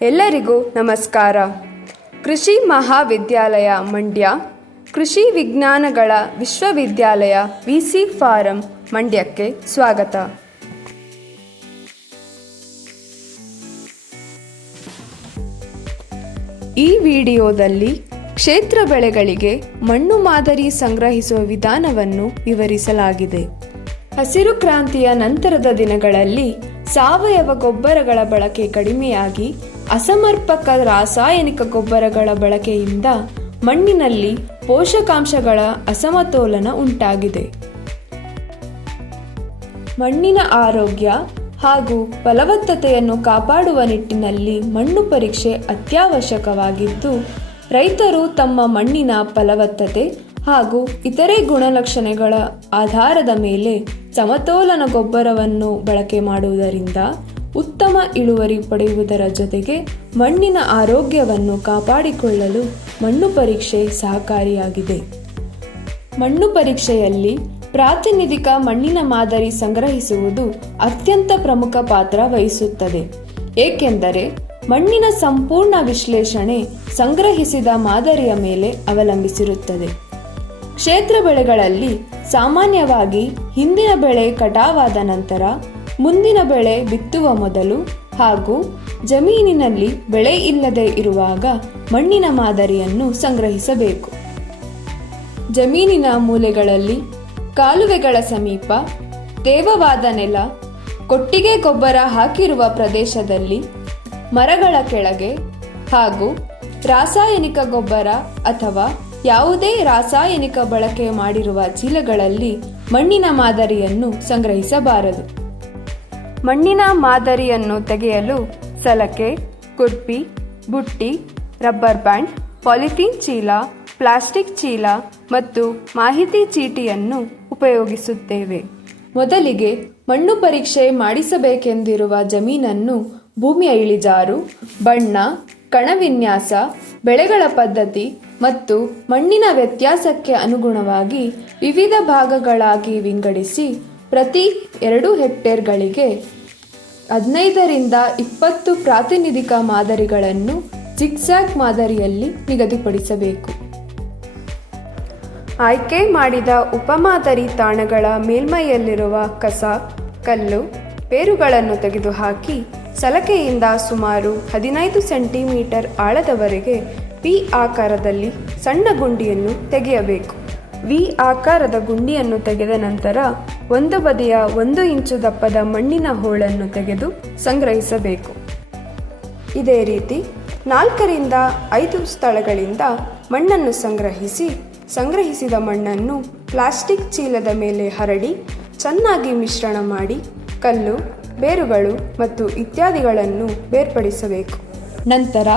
ಎಲ್ಲರಿಗೂ ನಮಸ್ಕಾರ. ಕೃಷಿ ಮಹಾವಿದ್ಯಾಲಯ ಮಂಡ್ಯ, ಕೃಷಿ ವಿಜ್ಞಾನಗಳ ವಿಶ್ವವಿದ್ಯಾಲಯ ವಿಸಿ ಫಾರಂ ಮಂಡ್ಯಕ್ಕೆ ಸ್ವಾಗತ. ಈ ವಿಡಿಯೋದಲ್ಲಿ ಕ್ಷೇತ್ರ ಬೆಳೆಗಳಿಗೆ ಮಣ್ಣು ಮಾದರಿ ಸಂಗ್ರಹಿಸುವ ವಿಧಾನವನ್ನು ವಿವರಿಸಲಾಗಿದೆ. ಹಸಿರು ಕ್ರಾಂತಿಯ ನಂತರದ ದಿನಗಳಲ್ಲಿ ಸಾವಯವ ಗೊಬ್ಬರಗಳ ಬಳಕೆ ಕಡಿಮೆಯಾಗಿ ಅಸಮರ್ಪಕ ರಾಸಾಯನಿಕ ಗೊಬ್ಬರಗಳ ಬಳಕೆಯಿಂದ ಮಣ್ಣಿನಲ್ಲಿ ಪೋಷಕಾಂಶಗಳ ಅಸಮತೋಲನ ಉಂಟಾಗಿದೆ. ಮಣ್ಣಿನ ಆರೋಗ್ಯ ಹಾಗೂ ಫಲವತ್ತತೆಯನ್ನು ಕಾಪಾಡುವ ನಿಟ್ಟಿನಲ್ಲಿ ಮಣ್ಣು ಪರೀಕ್ಷೆ ಅತ್ಯವಶ್ಯಕವಾಗಿದ್ದು, ರೈತರು ತಮ್ಮ ಮಣ್ಣಿನ ಫಲವತ್ತತೆ ಹಾಗೂ ಇತರೆ ಗುಣಲಕ್ಷಣಗಳ ಆಧಾರದ ಮೇಲೆ ಸಮತೋಲನ ಗೊಬ್ಬರವನ್ನು ಬಳಕೆ ಮಾಡುವುದರಿಂದ ಉತ್ತಮ ಇಳುವರಿ ಪಡೆಯುವುದರ ಜೊತೆಗೆ ಮಣ್ಣಿನ ಆರೋಗ್ಯವನ್ನು ಕಾಪಾಡಿಕೊಳ್ಳಲು ಮಣ್ಣು ಪರೀಕ್ಷೆ ಸಹಕಾರಿಯಾಗಿದೆ. ಮಣ್ಣು ಪರೀಕ್ಷೆಯಲ್ಲಿ ಪ್ರಾತಿನಿಧಿಕ ಮಣ್ಣಿನ ಮಾದರಿ ಸಂಗ್ರಹಿಸುವುದು ಅತ್ಯಂತ ಪ್ರಮುಖ ಪಾತ್ರ ವಹಿಸುತ್ತದೆ. ಏಕೆಂದರೆ ಮಣ್ಣಿನ ಸಂಪೂರ್ಣ ವಿಶ್ಲೇಷಣೆ ಸಂಗ್ರಹಿಸಿದ ಮಾದರಿಯ ಮೇಲೆ ಅವಲಂಬಿಸಿರುತ್ತದೆ. ಕ್ಷೇತ್ರ ಬೆಳೆಗಳಲ್ಲಿ ಸಾಮಾನ್ಯವಾಗಿ ಹಿಂದಿನ ಬೆಳೆ ಕಟಾವಾದ ನಂತರ ಮುಂದಿನ ಬೆಳೆ ಬಿತ್ತುವ ಮೊದಲು ಹಾಗೂ ಜಮೀನಿನಲ್ಲಿ ಬೆಳೆ ಇಲ್ಲದೆ ಇರುವಾಗ ಮಣ್ಣಿನ ಮಾದರಿಯನ್ನು ಸಂಗ್ರಹಿಸಬೇಕು. ಜಮೀನಿನ ಮೂಲೆಗಳಲ್ಲಿ, ಕಾಲುವೆಗಳ ಸಮೀಪ, ತೇವವಾದ ನೆಲ, ಕೊಟ್ಟಿಗೆ ಗೊಬ್ಬರ ಹಾಕಿರುವ ಪ್ರದೇಶದಲ್ಲಿ, ಮರಗಳ ಕೆಳಗೆ ಹಾಗೂ ರಾಸಾಯನಿಕ ಗೊಬ್ಬರ ಅಥವಾ ಯಾವುದೇ ರಾಸಾಯನಿಕ ಬಳಕೆ ಮಾಡಿರುವ ಚೀಲಗಳಲ್ಲಿ ಮಣ್ಣಿನ ಮಾದರಿಯನ್ನು ಸಂಗ್ರಹಿಸಬಾರದು. ಮಣ್ಣಿನ ಮಾದರಿಯನ್ನು ತೆಗೆಯಲು ಸಲಕೆ, ಕುರ್ಪಿ, ಬುಟ್ಟಿ, ರಬ್ಬರ್ ಬ್ಯಾಂಡ್, ಪಾಲಿಥೀನ್ ಚೀಲ, ಪ್ಲಾಸ್ಟಿಕ್ ಚೀಲ ಮತ್ತು ಮಾಹಿತಿ ಚೀಟಿಯನ್ನು ಉಪಯೋಗಿಸುತ್ತೇವೆ. ಮೊದಲಿಗೆ ಮಣ್ಣು ಪರೀಕ್ಷೆ ಮಾಡಿಸಬೇಕೆಂದಿರುವ ಜಮೀನನ್ನು ಭೂಮಿಯ ಇಳಿಜಾರು, ಬಣ್ಣ, ಕಣವಿನ್ಯಾಸ, ಬೆಳೆಗಳ ಪದ್ಧತಿ ಮತ್ತು ಮಣ್ಣಿನ ವ್ಯತ್ಯಾಸಕ್ಕೆ ಅನುಗುಣವಾಗಿ ವಿವಿಧ ಭಾಗಗಳಾಗಿ ವಿಂಗಡಿಸಿ ಪ್ರತಿ 2 ಹೆಕ್ಟೇರ್ಗಳಿಗೆ 15ರಿಂದ 20 ಪ್ರಾತಿನಿಧಿಕ ಮಾದರಿಗಳನ್ನು ಜಿಗ್ಜ್ಯಾಗ್ ಮಾದರಿಯಲ್ಲಿ ನಿಗದಿಪಡಿಸಬೇಕು. ಆಯ್ಕೆ ಮಾಡಿದ ಉಪಮಾದರಿ ತಾಣಗಳ ಮೇಲ್ಮೈಯಲ್ಲಿರುವ ಕಸ, ಕಲ್ಲು, ಬೇರುಗಳನ್ನು ತೆಗೆದುಹಾಕಿ ಸಲಕೆಯಿಂದ ಸುಮಾರು 15 ಸೆಂಟಿಮೀಟರ್ ಆಳದವರೆಗೆ ವಿ ಆಕಾರದಲ್ಲಿ ಸಣ್ಣ ಗುಂಡಿಯನ್ನು ತೆಗೆಯಬೇಕು. ವಿ ಆಕಾರದ ಗುಂಡಿಯನ್ನು ತೆಗೆದ ನಂತರ ಒಂದು ಬದಿಯ 1 ಇಂಚು ದಪ್ಪದ ಮಣ್ಣಿನ ಹೋಳನ್ನು ತೆಗೆದು ಸಂಗ್ರಹಿಸಬೇಕು. ಇದೇ ರೀತಿ 4ರಿಂದ 5 ಸ್ಥಳಗಳಿಂದ ಮಣ್ಣನ್ನು ಸಂಗ್ರಹಿಸಿದ ಮಣ್ಣನ್ನು ಪ್ಲಾಸ್ಟಿಕ್ ಚೀಲದ ಮೇಲೆ ಹರಡಿ ಚೆನ್ನಾಗಿ ಮಿಶ್ರಣ ಮಾಡಿ ಕಲ್ಲು, ಬೇರುಗಳು ಮತ್ತು ಇತ್ಯಾದಿಗಳನ್ನು ಬೇರ್ಪಡಿಸಬೇಕು. ನಂತರ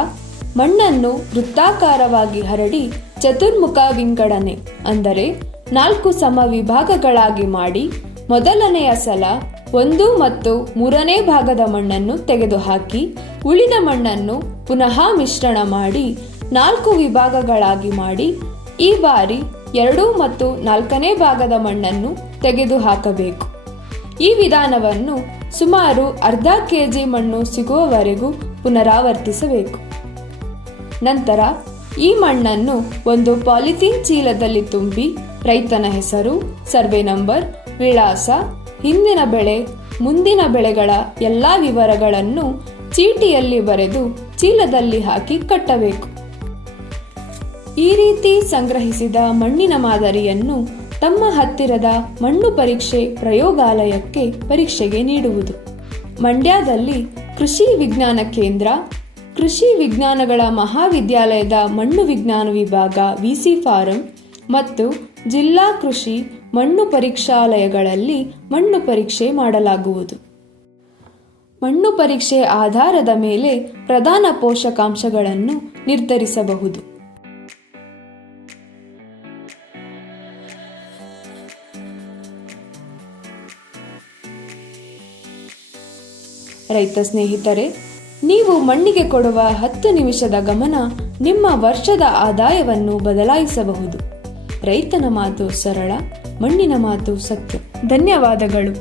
ಮಣ್ಣನ್ನು ವೃತ್ತಾಕಾರವಾಗಿ ಹರಡಿ ಚತುರ್ಮುಖ ವಿಂಗಡಣೆ ಅಂದರೆ 4 ಸಮ ವಿಭಾಗಗಳಾಗಿ ಮಾಡಿ ಮೊದಲನೆಯ ಸಲ 1 ಮತ್ತು 3ನೇ ಭಾಗದ ಮಣ್ಣನ್ನು ತೆಗೆದುಹಾಕಿ ಉಳಿದ ಮಣ್ಣನ್ನು ಪುನಃ ಮಿಶ್ರಣ ಮಾಡಿ 4 ವಿಭಾಗಗಳಾಗಿ ಮಾಡಿ ಈ ಬಾರಿ 2 ಮತ್ತು 4ನೇ ಭಾಗದ ಮಣ್ಣನ್ನು ತೆಗೆದುಹಾಕಬೇಕು. ಈ ವಿಧಾನವನ್ನು ಸುಮಾರು ಅರ್ಧ kg ಮಣ್ಣು ಸಿಗುವವರೆಗೂ ಪುನರಾವರ್ತಿಸಬೇಕು. ನಂತರ ಈ ಮಣ್ಣನ್ನು ಒಂದು ಪಾಲಿಥೀನ್ ಚೀಲದಲ್ಲಿ ತುಂಬಿ ರೈತನ ಹೆಸರು, ಸರ್ವೆ ನಂಬರ್, ವಿಳಾಸ, ಹಿಂದಿನ ಬೆಳೆ, ಮುಂದಿನ ಬೆಳೆಗಳ ಎಲ್ಲ ವಿವರಗಳನ್ನು ಚೀಟಿಯಲ್ಲಿ ಬರೆದು ಚೀಲದಲ್ಲಿ ಹಾಕಿ ಕಟ್ಟಬೇಕು. ಈ ರೀತಿ ಸಂಗ್ರಹಿಸಿದ ಮಣ್ಣಿನ ಮಾದರಿಯನ್ನು ತಮ್ಮ ಹತ್ತಿರದ ಮಣ್ಣು ಪರೀಕ್ಷೆ ಪ್ರಯೋಗಾಲಯಕ್ಕೆ ಪರೀಕ್ಷೆಗೆ ನೀಡುವುದು. ಮಂಡ್ಯದಲ್ಲಿ ಕೃಷಿ ವಿಜ್ಞಾನ ಕೇಂದ್ರ, ಕೃಷಿ ವಿಜ್ಞಾನಗಳ ಮಹಾವಿದ್ಯಾಲಯದ ಮಣ್ಣು ವಿಜ್ಞಾನ ವಿಭಾಗ ವಿಸಿ ಫಾರಂ ಮತ್ತು ಜಿಲ್ಲಾ ಕೃಷಿ ಮಣ್ಣು ಪರೀಕ್ಷಾಲಯಗಳಲ್ಲಿ ಮಣ್ಣು ಪರೀಕ್ಷೆ ಮಾಡಲಾಗುವುದು. ಮಣ್ಣು ಪರೀಕ್ಷೆ ಆಧಾರದ ಮೇಲೆ ಪ್ರಧಾನ ಪೋಷಕಾಂಶಗಳನ್ನು ನಿರ್ಧರಿಸಬಹುದು. ರೈತ ಸ್ನೇಹಿತರೆ, ನೀವು ಮಣ್ಣಿಗೆ ಕೊಡುವ 10 ನಿಮಿಷದ ಗಮನ ನಿಮ್ಮ ವರ್ಷದ ಆದಾಯವನ್ನು ಬದಲಾಯಿಸಬಹುದು. ರೈತನ ಮಾತು ಸರಳ, ಮಣ್ಣಿನ ಮಾತು ಸತ್ಯ. ಧನ್ಯವಾದಗಳು.